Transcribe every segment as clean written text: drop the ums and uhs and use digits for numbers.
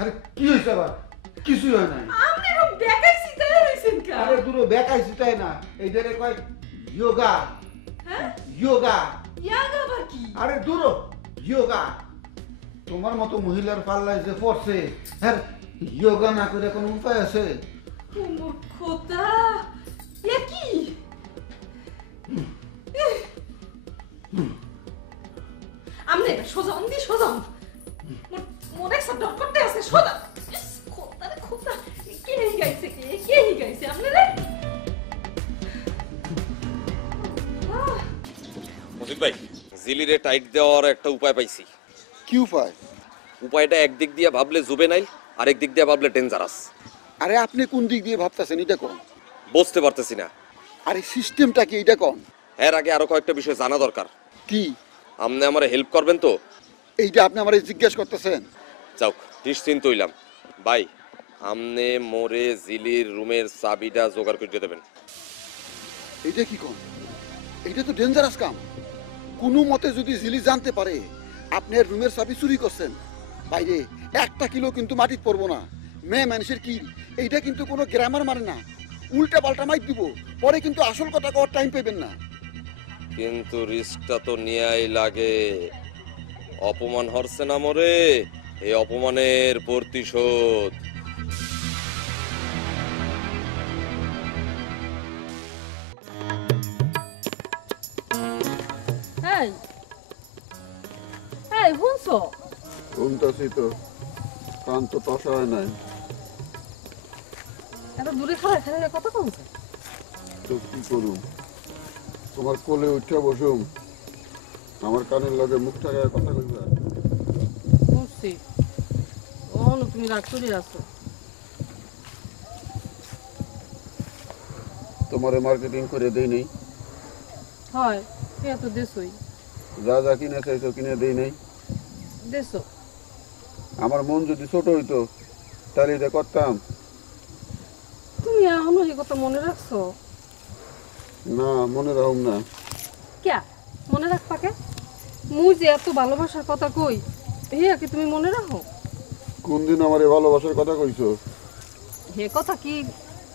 আরে কি হইছে আবার? কিছুই হয় নাই। আপনি এরকম বেকার সিটায় রইছেন কা? আরে দূরে বেকাইছি তাই না, এইটারে কয় যোগা। হ্যাঁ? যোগা। ইয়াগা আবার কি? আরে দূর যোগা। তোমার মতো মহিলার পাল্লায় যে পড়ছে, হ্যাঁ যোগা না করে কোনো উপায় আছে? ও মোর খোদা, ইয়া কি? আমনে এবার সোজা অন্দি সোজা মোর এক ডট করতে আছে সোজা। খোদা রে খোদা, কে হিগাইছে কে হিগাইছে আপনারে? মজিদ ভাই, জিলিরে টাইট দেওয়ার একটা উপায় পাইছি। কি উপায়? উপায়টা একদিক দিয়ে ভাবলে জুবেনাইল, আরেক দিক দিয়ে ভাবলে ডেঞ্জারাস। আরে আপনি কোন দিক দিয়ে ভাবতেছেন এটা কোন? বুঝতে পারতেছি না। আরে সিস্টেমটা কি এটা কোন? এর আগে আরো কয়েকটা বিষয় জানা দরকার। কি? আপনি আমার হেল্প করবেন তো? এইটা আপনি আমারে জিজ্ঞেস করতেছেন? যাও, নিশ্চিন্ত হইলাম। ভাই, আমনে মোরে জিলির রুমের চাবিটা জোগাড় করে দেবেন। এইটা কি কোন? এইটা তো ডেঞ্জারাস কাম। কোনো মতে যদি জিলি জানতে পারে আপনার রুমের চাবি চুরি করছেন, বাইরে 1 কিলো কিন্তু মাটিত পড়বো না। মেয়ে মানুষের কি এইটা কিন্তু কোনো গ্রামার মানে না, উল্টা পাল্টা মাইক দিব, পরে কিন্তু আসল কথা কওয়ার টাইম পাবেন না। কিন্তু রিস্কটা তো নিয়াই লাগে। অপমান হরছে না মোরে, এই অপমানের প্রতিশোধ। এই এই শুনছো? শুনতেছি তো, কান তো তসা হয় নাই। এত দূরে খাড়া খাড়া কথা কমছে। তো কি করুন, তোমার কোলে উঠে বসুম, আমার কানের লগে মুখ ঠাকায় কথা কইবা? বুঝছি, ওহনো তুমি রাগ করে আছো। তোমারে মার্কেটিং করে দেই নাই? হয়, এ তো দেশই যা যা কিনে চাইছো কিনে দেই নাই? দেশ। আমার মন যদি ছোট হইতো তাহলে এটা করতাম তুমি এখনো এই কথা মনে রাখছো? না, মনে রাখুম না। ক্যা মনে রাখবা কে? মুই যে এত ভালোবাসার কথা কই, হে কি তুমি মনে রাখো? কোন দিন আমার এই ভালোবাসার কথা কইছো? হে কথা কি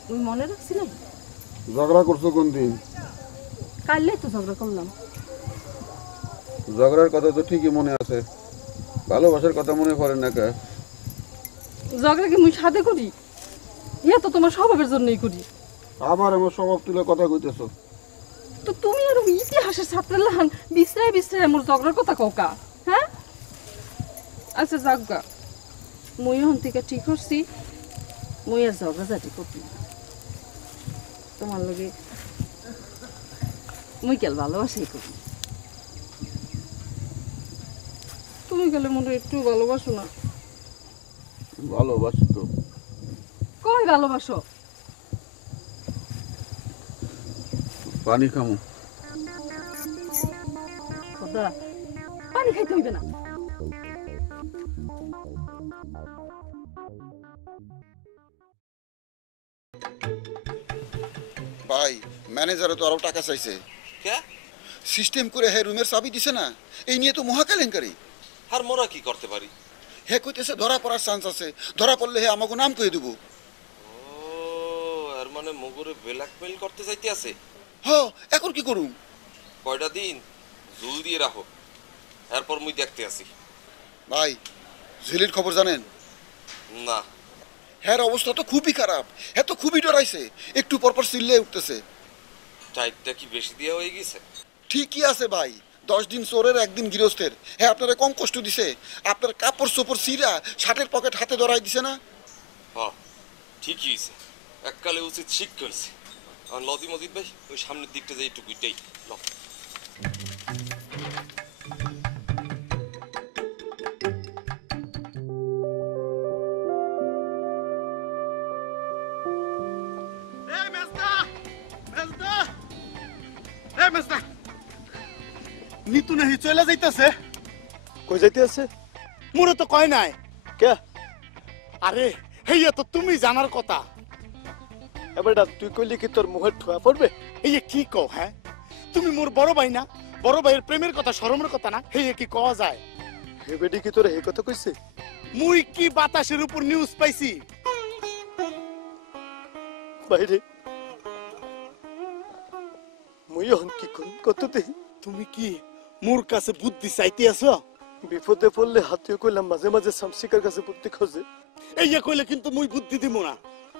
তুমি মনে রাখছি না? ঝগড়া করছো কোন দিন? কাললে তো ঝগড়া করলাম। ঝগড়ার কথা তো ঠিকই মনে আছে, ভালোবাসার কথা মনে পড়ে না কে? ঝগড়া কি মুই সাথে করি? ইয়া তো তোমার স্বভাবের জন্যই করি। আমার আমার স্বভাব তুলে কথা কইতেছো? তো তুমি আর ওই ইতিহাসের ছাত্রের লাহান বিশ্রায় বিশ্রায় মোর ঝগড়ার কথা কওকা, হ্যাঁ? আচ্ছা যাগা, মুই হন থেকে ঠিক করছি, মুই আর ঝগড়া জাতি করবি না। তোমার লগে মুই কেল ভালোবাসাই করি। তুমি গেলে মনে একটু ভালোবাসো না? ভালোবাসি তো। কই ভালোবাসো? পানি খামু। খোদা, পানি খাইতে হইবে না। ভাই, ম্যানেজারও তো আরো টাকা চাইছে। কে? সিস্টেম করে হে রুমের চাবি দিছে না, এই নিয়ে তো মহা কেলেঙ্কারি। আর মোরা কি করতে পারি? হে কইতেছে ধরা পড়ার চান্স আছে, ধরা পড়লে হে আমাকে নাম কয়ে দেবো। ও, আর মানে মগরে ব্ল্যাকমেইল করতে যাইতে আছে। হ, এখন কি করুম? কয়টা দিন জুল দিয়ে রাখো, এরপর মুই দেখতে আসি। ভাই, ঝিলির খবর জানেন? না। হ্যাঁ, অবস্থা তো খুবই খারাপ, হ্যাঁ তো খুবই ডরাইছে, একটু পরপর চিল্লে উঠতেছে। টাইটটা কি বেশি দেওয়া হয়ে গেছে? ঠিকই আছে ভাই, 10 দিন চোরের 1 দিন গৃহস্থের। হ্যাঁ, আপনারা কম কষ্ট দিছে, আপনার কাপড় চোপড় সিরা শার্টের পকেট হাতে ধরাই দিছে না? হ্যাঁ, ঠিকই হয়েছে, এককালে উচিত শিক্ষা হয়েছে। আর লদি মজিদ ভাই, ওই সামনের দিকটা যাই একটু গুইটাই ল। নিতু নাহি চলে যাইতেছে। কই যাইতেছে? মোরে তো কয় নাই। কে? আরে হেইয়া তো তুমি জানার কথা। এবারটা তুই কইলি কি তোর মুখে ঠুয়া পড়বে? হেইয়া কি কও? হ্যাঁ, তুমি মোর বড় ভাই না? বড় ভাইয়ের প্রেমের কথা, শরমের কথা না? হেইয়া কি কওয়া যায়? হে বেডি কি তোরে হে কথা কইছে? মুই কি বাতাসের উপর নিউজ পাইছি বাইরে মুই এখন কি কোন কততে তুমি কি মোর কাছে বুদ্ধি চাইতে আছো বিপদে পড়লে হাতিও কইলাম মাঝে মাঝে শামসিকার কাছে বুদ্ধি খোঁজে এইয়া কইলে কিন্তু মুই বুদ্ধি দিব না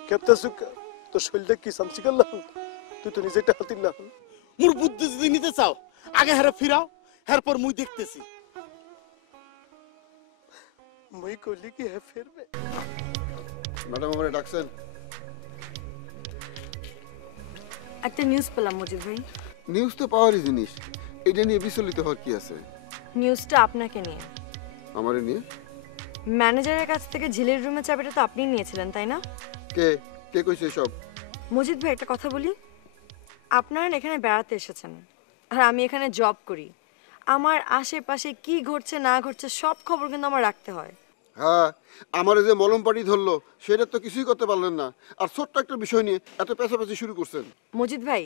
কেপটা সুকা তো শৈলটা কি শামসিকার লাহন তুই তো নিজেটা হাতির লাহন মোর বুদ্ধি যদি নিতে চাও আগে হারে ফিরাও এরপর মুই দেখতেছি মুই কইলি কি হে ফিরবে ম্যাডাম আমারে ডাকছেন? একটা নিউজ পেলাম মজিদ ভাই। নিউজ তো পাওয়ারই জিনিস, এটা নিয়ে বিচলিত হওয়ার কি আছে? নিউজটা আপনাকে নিয়ে। আমারে নিয়ে? ম্যানেজারের কাছ থেকে ঝিলের রুমে চাবিটা তো আপনিই নিয়েছিলেন তাই না? কে কে কইছে সব? মজিদ ভাই একটা কথা বলি, আপনারা এখানে বেড়াতে এসেছেন আর আমি এখানে জব করি। আমার আশেপাশে কি ঘটছে না ঘটছে সব খবর কিন্তু আমার রাখতে হয়। হ্যাঁ, আমারে যে মলম পাটি ধরলো সেটা তো কিছুই করতে পারলেন না, আর ছোট্ট একটা বিষয় নিয়ে এত পেঁচাপেচি শুরু করছেন। মজিদ ভাই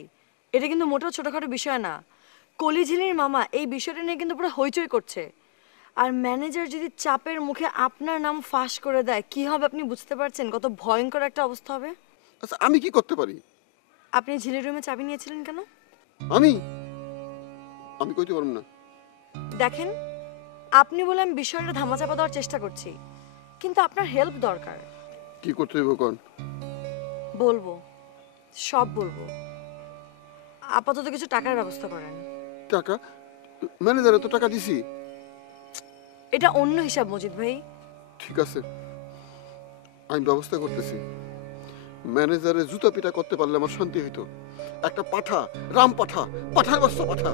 এটা কিন্তু মোটেও ছোটখাটো বিষয় না। কলিঝিলির মামা এই বিষয়টা নিয়ে কিন্তু পুরো হইচই করছে। আর ম্যানেজার যদি চাপের মুখে আপনার নাম ফাঁস করে দেয় কি হবে আপনি বুঝতে পারছেন? কত ভয়ঙ্কর একটা অবস্থা হবে। আচ্ছা আমি কি করতে পারি? আপনি ঝিলের রুমে চাবি নিয়েছিলেন কেন? আমি আমি কইতে পারবো না। দেখেন আপনি বলে আমি বিষয়টা ধামাচাপা দেওয়ার চেষ্টা করছি, কিন্তু আপনার হেল্প দরকার। কি করতে হইব কোন? বলবো, সব বলবো। আপাতত কিছু টাকার ব্যবস্থা করেন। টাকা? ম্যানেজারে তো টাকা দিছি। এটা অন্য হিসাব মজিদ ভাই। ঠিক আছে, আমি ব্যবস্থা করতেছি। ম্যানেজারে জুতা পিটা করতে পারলে আমার শান্তি হইতো। একটা পাঠা, রাম পাঠা, পাঠার বাচ্চা পাঠা।